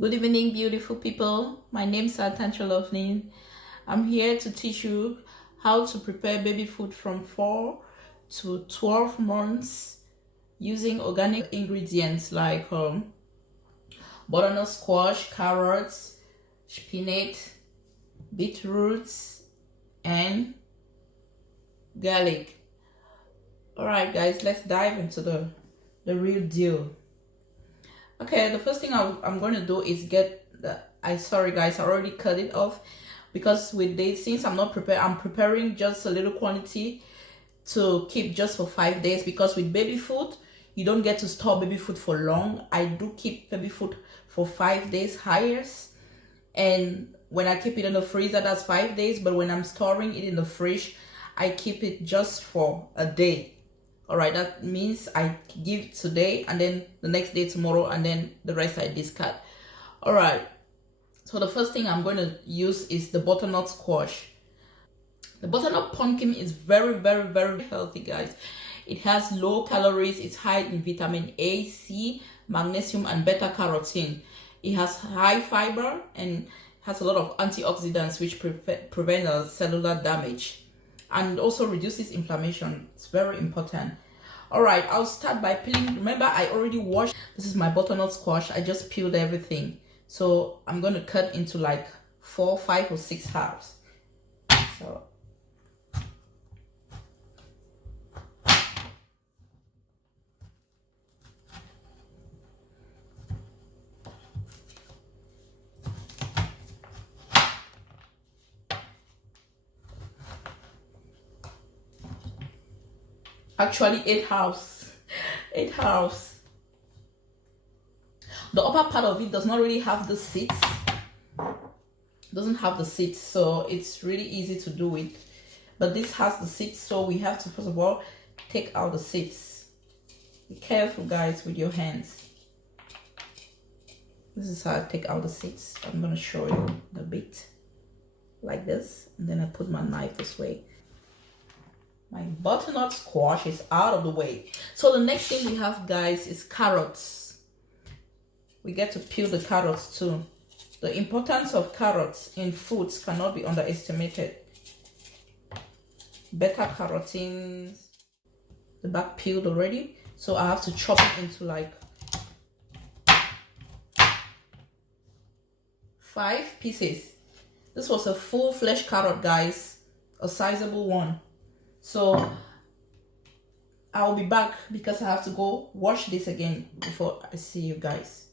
Good evening, beautiful people. My name is Untitled Chapter. I'm here to teach you how to prepare baby food from 4 to 12 months using organic ingredients like butternut squash, carrots, spinach, beet roots, and garlic. Alright guys, let's dive into the real deal. Okay, the first thing I'm going to do is get the, sorry guys, I already cut it off because with this, since I'm preparing just a little quantity to keep just for 5 days, because with baby food, you don't get to store baby food for long. I do keep baby food for 5 days highest, and when I keep it in the freezer, that's 5 days, but when I'm storing it in the fridge, I keep it just for a day. All right, that means I give today and then the next day tomorrow, and then the rest I discard. All right, so the first thing I'm going to use is the butternut squash. The butternut pumpkin is very, very, very healthy, guys. It has low calories, it's high in vitamin A, C, magnesium, and beta carotene. It has high fiber and has a lot of antioxidants which prevent cellular damage, and also reduces inflammation. It's very important. All right, I'll start by peeling. Remember, I already washed. This is my butternut squash. I just peeled everything. So I'm going to cut into like 4, 5, or 6 halves. So actually 8 halves. 8 halves. The upper part of it does not really have the seeds. Doesn't have the seeds, so it's really easy to do it. But this has the seeds, so we have to first of all take out the seeds. Be careful, guys, with your hands. This is how I take out the seeds. I'm gonna show you the bit like this, and then I put my knife this way. My butternut squash is out of the way. So the next thing we have, guys, is carrots. We get to peel the carrots too. The importance of carrots in foods cannot be underestimated. Beta carotene. The back peeled already, so I have to chop it into like 5 pieces. This was a full-fledged carrot, guys, a sizable one. So I'll be back because I have to go wash this again before I see you guys.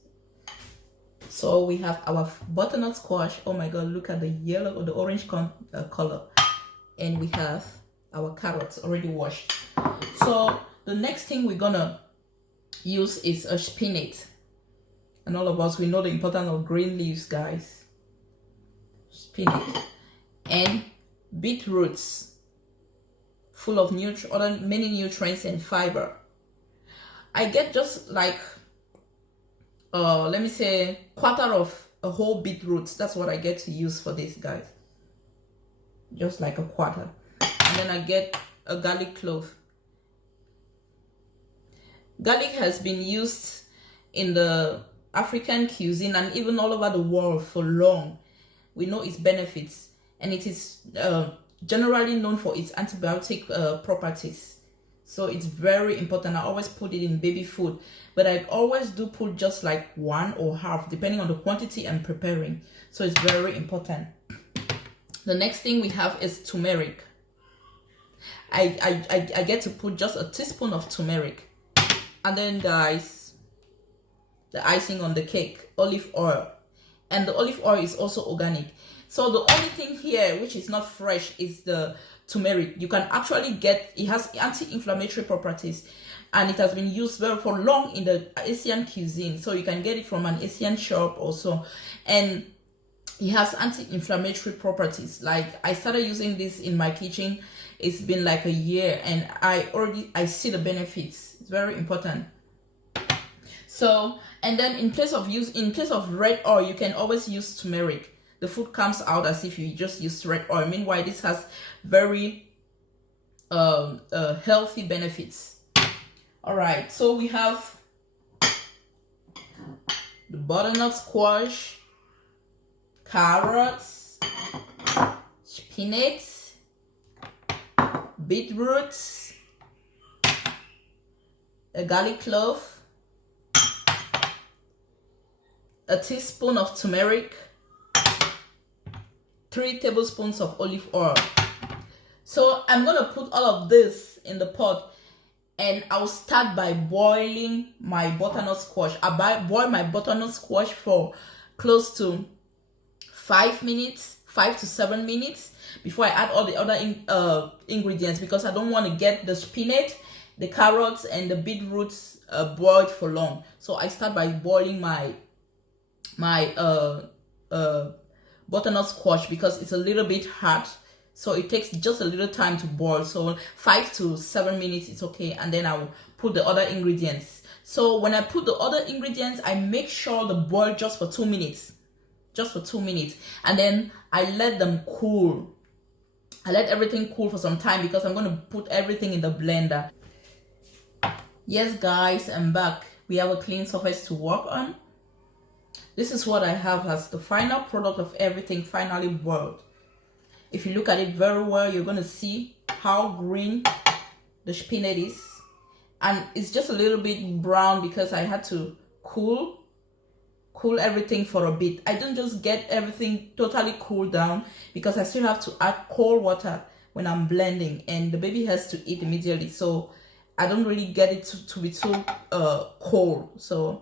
So we have our butternut squash. Oh my god, look at the yellow or the orange color. And we have our carrots already washed. So the next thing we're gonna use is a spinach. And all of us, we know the importance of green leaves, guys. Spinach. And beet roots, full of many nutrients and fiber. I get just like let me say quarter of a whole beetroot. That's what I get to use for this, guys. Just like a quarter. And then I get a garlic clove. Garlic has been used in the African cuisine and even all over the world for long. We know its benefits, and it is generally known for its antibiotic properties. So it's very important. I always put it in baby food, but I always do put just like 1 or half depending on the quantity I'm preparing. So it's very important. The next thing we have is turmeric. I get to put just a teaspoon of turmeric. And then, guys, the icing on the cake, olive oil. And the olive oil is also organic. So the only thing here which is not fresh is the turmeric. You can actually get, it has anti-inflammatory properties, and it has been used for long in the Asian cuisine. So you can get it from an Asian shop also. And it has anti-inflammatory properties. Like, I started using this in my kitchen. It's been like a year, and I see the benefits. It's very important. So, and then in place of red oil, you can always use turmeric. The food comes out as if you just used red oil. Meanwhile, this has very healthy benefits. All right, so we have the the butternut squash, carrots, spinach, beet roots, a garlic clove, a teaspoon of turmeric, 3 tablespoons of olive oil. So I'm gonna put all of this in the pot, and I'll start by boiling my butternut squash. I boil my butternut squash for close to 5 minutes, 5 to 7 minutes before I add all the other ingredients, because I don't want to get the spinach, the carrots, and the beetroots boiled for long. So I start by boiling my butternut squash because it's a little bit hard. So it takes just a little time to boil. So 5 to 7 minutes is okay. And then I'll put the other ingredients. So when I put the other ingredients, I make sure the boil just for 2 minutes. Just for 2 minutes. And then I let them cool. I let everything cool for some time because I'm going to put everything in the blender. Yes, guys, I'm back. We have a clean surface to work on. This is what I have as the final product of everything finally boiled. If you look at it very well, you're going to see how green the spinach is. And it's just a little bit brown because I had to cool everything for a bit. I don't just get everything totally cooled down because I still have to add cold water when I'm blending, and the baby has to eat immediately. So I don't really get it to be too cold. So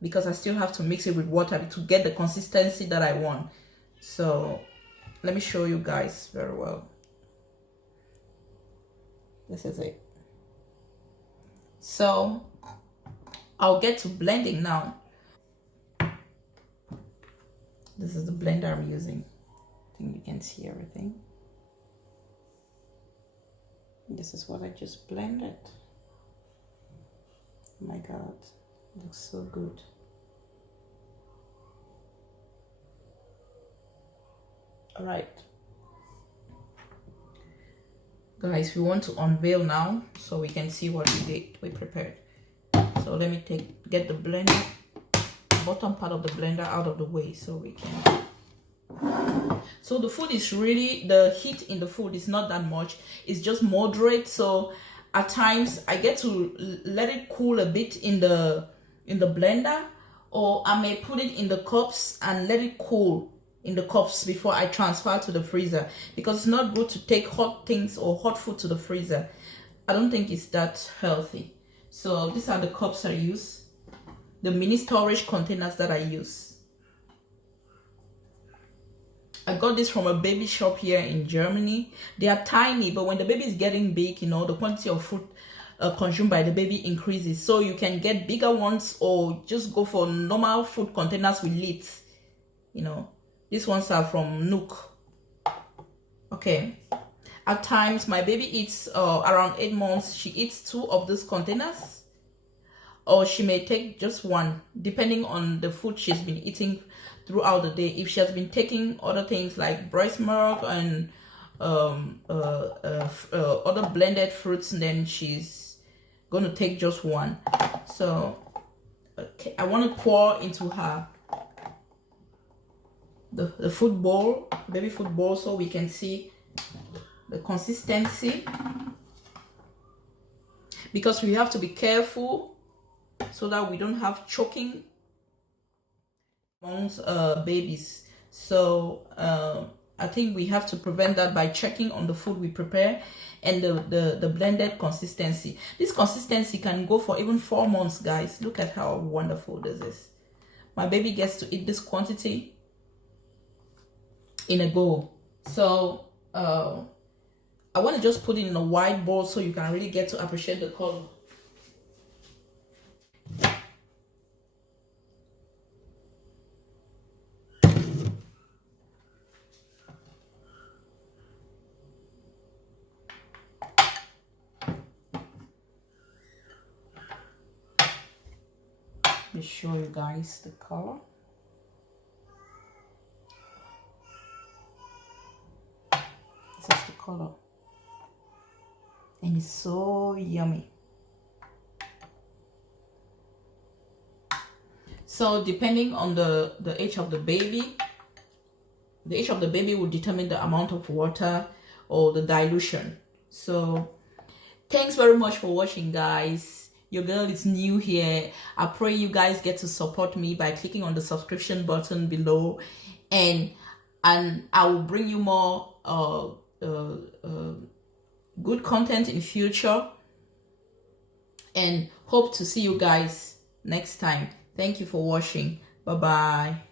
because I still have to mix it with water to get the consistency that I want. So let me show you guys very well. This is it. So I'll get to blending now. This is the blender I'm using. I think you can see everything. This is what I just blended. Oh my God, it looks so good. All right, guys, we want to unveil now so we can see what we prepared. So let me get the blender, bottom part of the blender out of the way so we can. So the food is really, the heat in the food is not that much. It's just moderate. So at times I get to let it cool a bit in the blender, or I may put it in the cups and let it cool in the cups before I transfer to the freezer, because it's not good to take hot things or hot food to the freezer. I don't think it's that healthy. So these are the cups I use, the mini storage containers that I use. I got this from a baby shop here in Germany. They are tiny, but when the baby is getting big, you know, the quantity of food consumed by the baby increases. So you can get bigger ones or just go for normal food containers with lids. You know, these ones are from Nook. Okay. At times, my baby eats around 8 months. She eats 2 of these containers, or she may take just 1, depending on the food she's been eating throughout the day. If she has been taking other things like breast milk and other blended fruits, then she's going to take just 1. So okay, I want to pour into her the food bowl, baby food bowl, so we can see the consistency, because we have to be careful so that we don't have choking amongst babies. So I think we have to prevent that by checking on the food we prepare and the blended consistency. This consistency can go for even 4 months, guys. Look at how wonderful this is. My baby gets to eat this quantity in a go. So I want to just put it in a wide bowl so you can really get to appreciate the color. Let me show you guys the color. This is the color. And it's so yummy. So depending on the age of the baby, the age of the baby will determine the amount of water or the dilution. So thanks very much for watching, guys. Your girl is new here. I pray you guys get to support me by clicking on the subscription button below, and I will bring you more good content in future, and hope to see you guys next time. Thank you for watching. Bye bye.